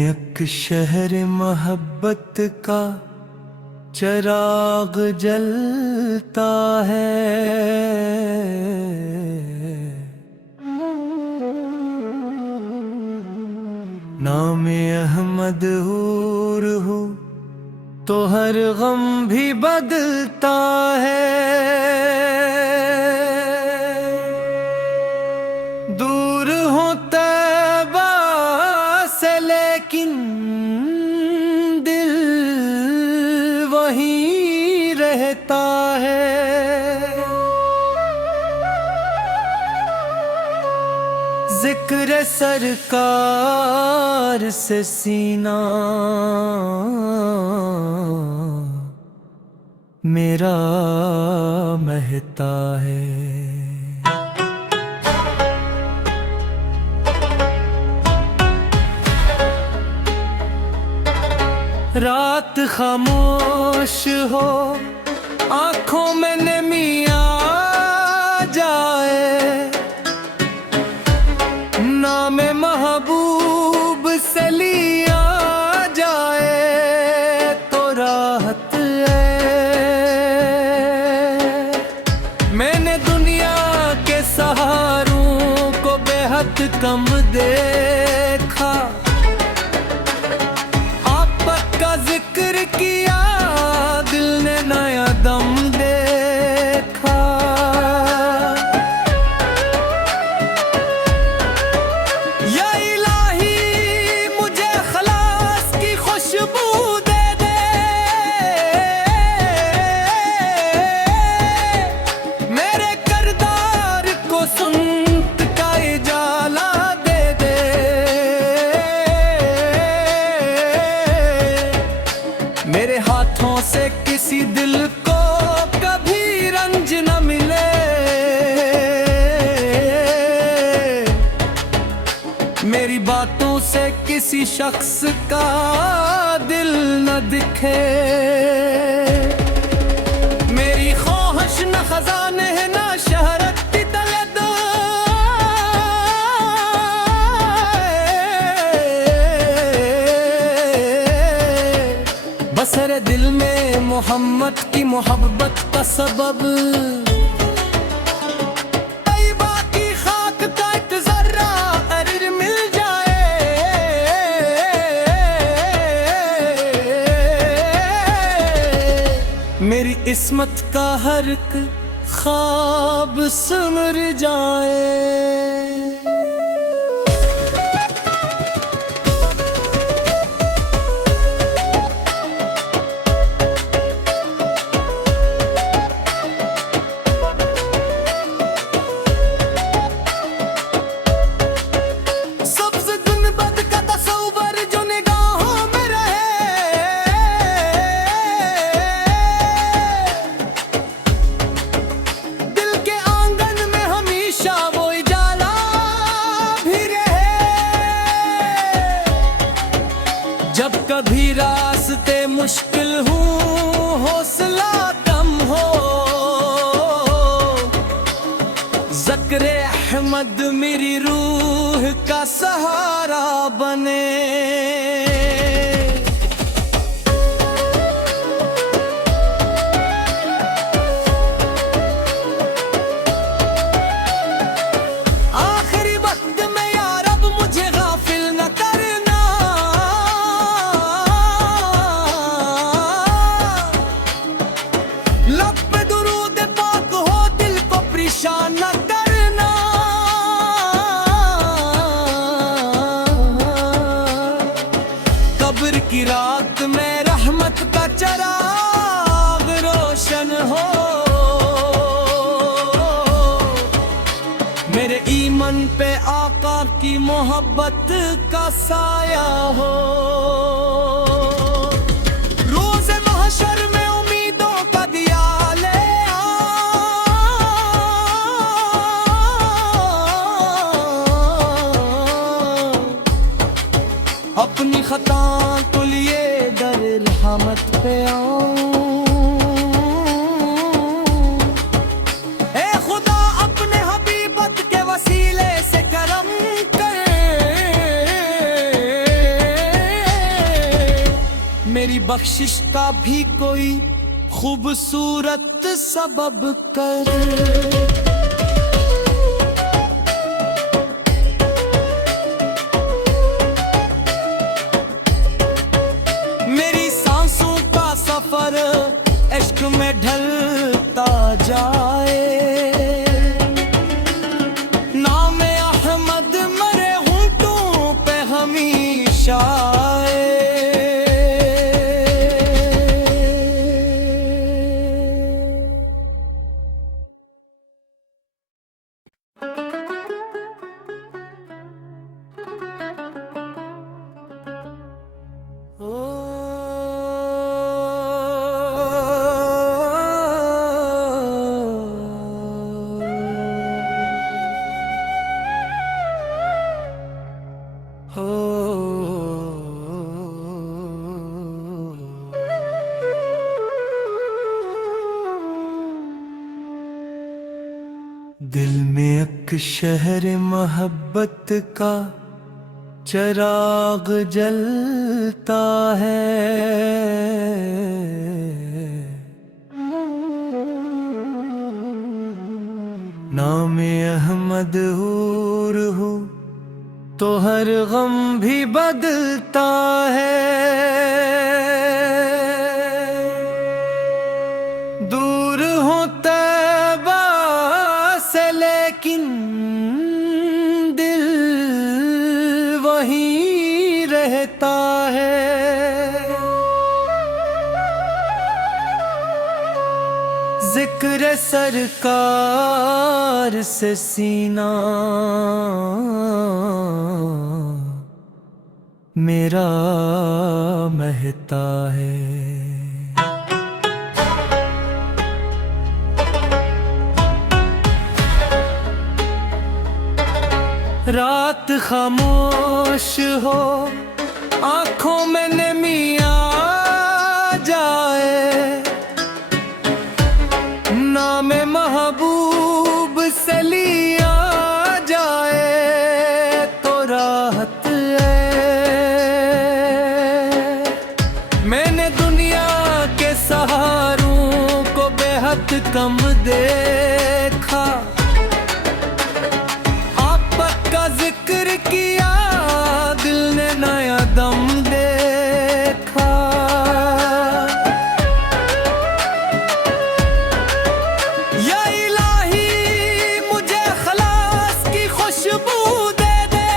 एक शहर मोहब्बत का चिराग जलता है। नाम अहमद हूर हूँ तो हर गम भी बदलता है। दूर हूँ तैबा से लेकिन दिल वहीं रहता है। जिक्र सरकार से सीना मेरा महता है। रात खामोश हो, आंखों में नमी आ जाए, नाम महबूब से लिया जाए तो राहत है। मैंने दुनिया के सहारों को बेहद कम देखा, जिक्र किया दिल ने नया दम देखा। या इलाही मुझे खलास की खुशबू दे दे, मेरे करदार को सुन्नत का इजाला दे दे। मेरे हाथों से किसी दिल को कभी रंज न मिले, मेरी बातों से किसी शख्स का दिल न दिखे। मेरी ख्वाहिश न खजाने है न शहरत की तलद, बसर दिल में मोहम्मद की मोहब्बत का सबब। तैबा की खाक का एक जर्रा अगर मिल जाए, मेरी इस्मत का हर एक ख्वाब सिमर जाए। जब कभी रास्ते मुश्किल हूँ, हौसला कम हो, ज़िक्र अहमद मेरी रूह का सहारा बने। कब्र की रात में रहमत का चिराग रोशन हो, मेरे ईमान पे आका की मोहब्बत का साया हो। रोज़े महशर में उम्मीदों का दिया ले आ, अपनी खता तो लिए दर रहमत पे आऊं। ए खुदा अपने हबीबत के वसीले से करम कर, मेरी बख्शिश का भी कोई खूबसूरत सबब कर। मेरी सांसों का सफर इश्क में ढलता जाए, नाम अहमद मरे होंठों पे हमेशा आए। दिल में एक शहर मोहब्बत का चिराग जलता है, नाम अहमद हूर हो तो हर गम भी बदलता है। दूर हो तैबा से लेकिन दिल वहीं रहता है। जिक्र सरकार से सीना मेरा महता है। रात खामोश हो, आंखों में नमी आ जाए, नाम महबूब से लिया जाए तो राहत है। मैंने दुनिया के सहारों को बेहद कम देखा, जिक्र किया दिल ने नया दम देखा। या इलाही मुझे खलास की खुशबू दे दे,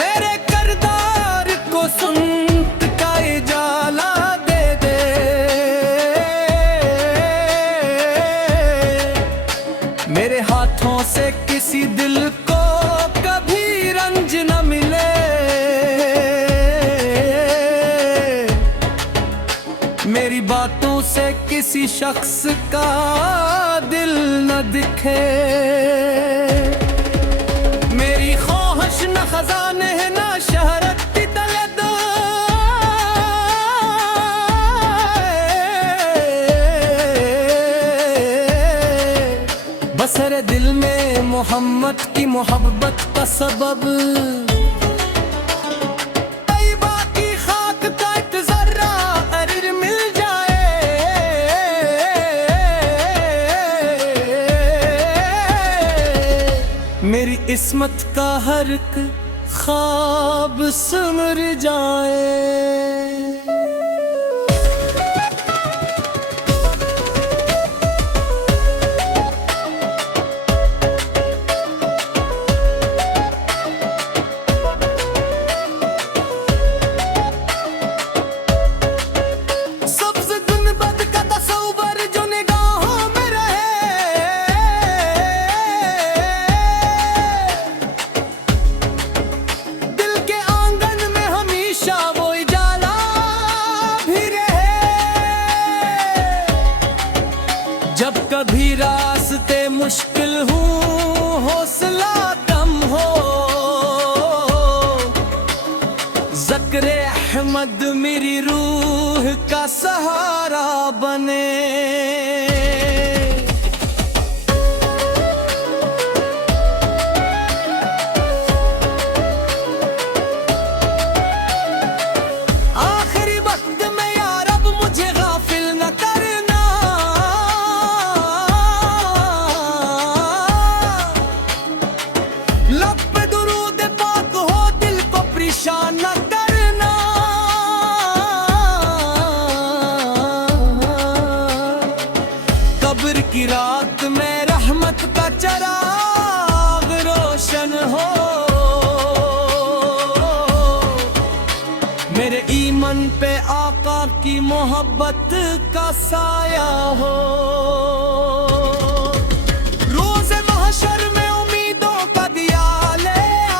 मेरे करदार को सुनत का इजाला दे दे। मेरे हाथों से किसी दिल को कभी रंज न मिले, मेरी बातों से किसी शख्स का दिल न दिखे। मेरी ख्वाहिश न खजाने है न शहरत की तलद, बसरे दिल में मोहम्मद की मोहब्बत का सबब। तैबा की खाक का एक जर्रा अगर मिल जाए, मेरी इस्मत का हर एक ख्वाब सिमर जाए। जब कभी रास्ते मुश्किल हो, हौसला कम हो, ज़िक्र अहमद मेरी रूह का सहारा बने। मोहब्बत का साया हो। रोज़े महशर में उम्मीदों का दिया ले आ,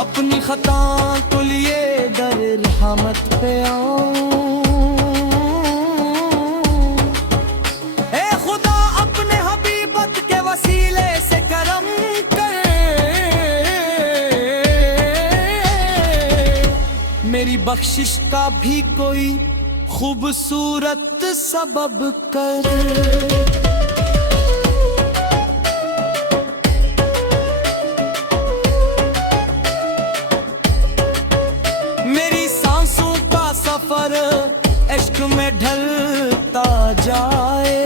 अपनी खता को लिए दर रहमत पे आऊं। ए खुदा अपने हबीबत के वसीले से करम कर, मेरी बख्शिश का भी कोई खूबसूरत सबब कर। सफर इश्क में ढलता जाए,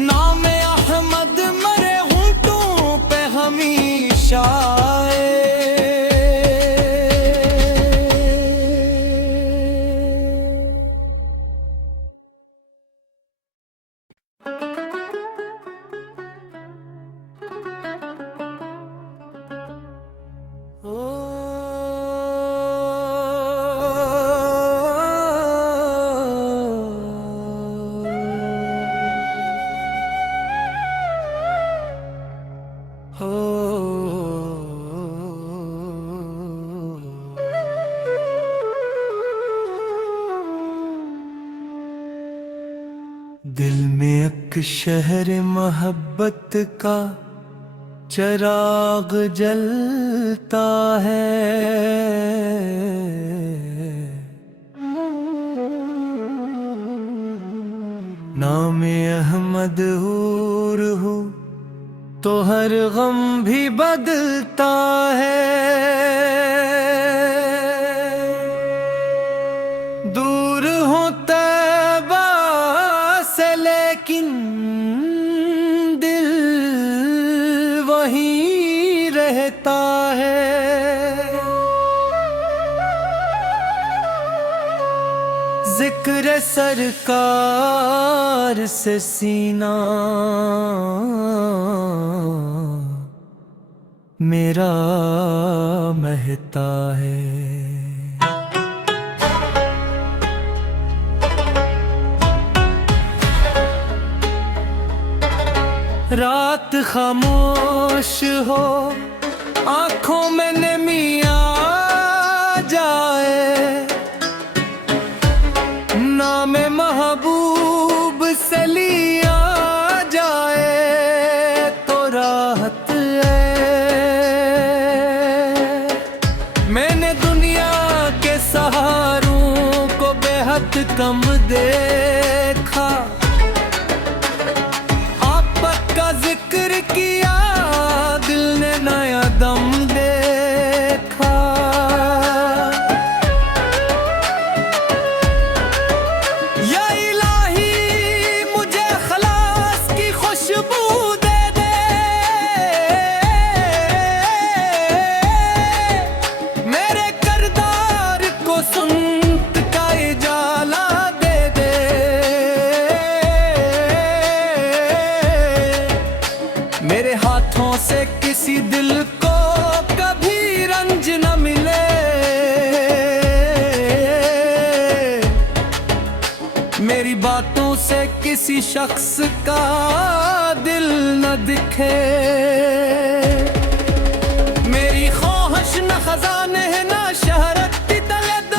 नाम अहमद मरे होंठों पे हमेशा आए। दिल में एक शहर मोहब्बत का चिराग जलता है, नाम अहमद हूर हो तो हर गम भी बदलता है। दूर हो तैबा से लेकिन दिल वहीं रहता है। जिक्र सरकार से सीना मेरा महता है। रात खामोश हो, आंखों में नमी आ जाए, नाम महबूब से लिया जाए तो राहत है। मैंने दुनिया के सहारों को बेहद कम देखा, जिक्र किया दिल ने नया दम देखा। या इलाही मुझे खलास की खुशबू दे दे, मेरे करदार को सुन्नत का इजाला दे दे। मेरे हाथों से किसी दिल को कभी रंज न मिले, मेरी बातों से किसी शख्स का दिल न दिखे। मेरी ख्वाहिश न खजाने न शहरत की तलद,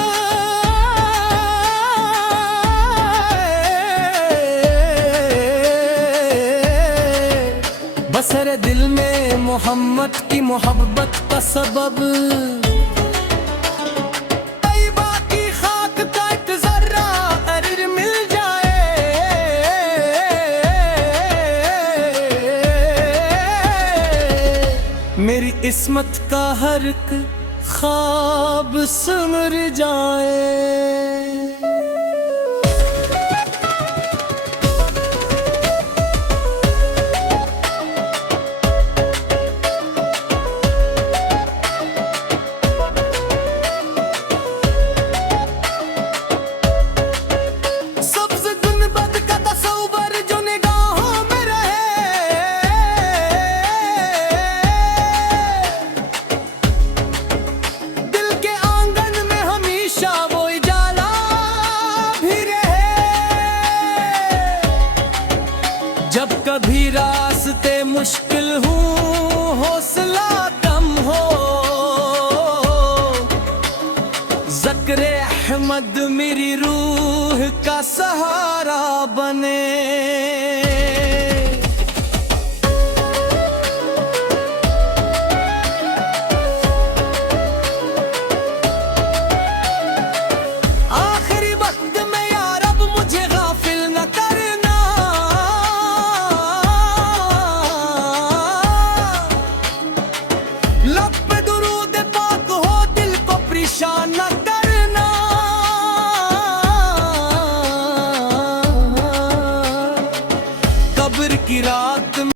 बसरे दिल में मोहम्मद की मोहब्बत का सबब, तैयबा की खाक का एक जर्रा अगर मिल जाए, मेरी इस्मत का हर एक ख्वाब सिमर जाए। रूह का सहारा बने। आखिरी वक्त में यार अब मुझे गाफिल न करना, लब पे दुरूद पाक हो दिल को परेशान न करना। कब्र की रात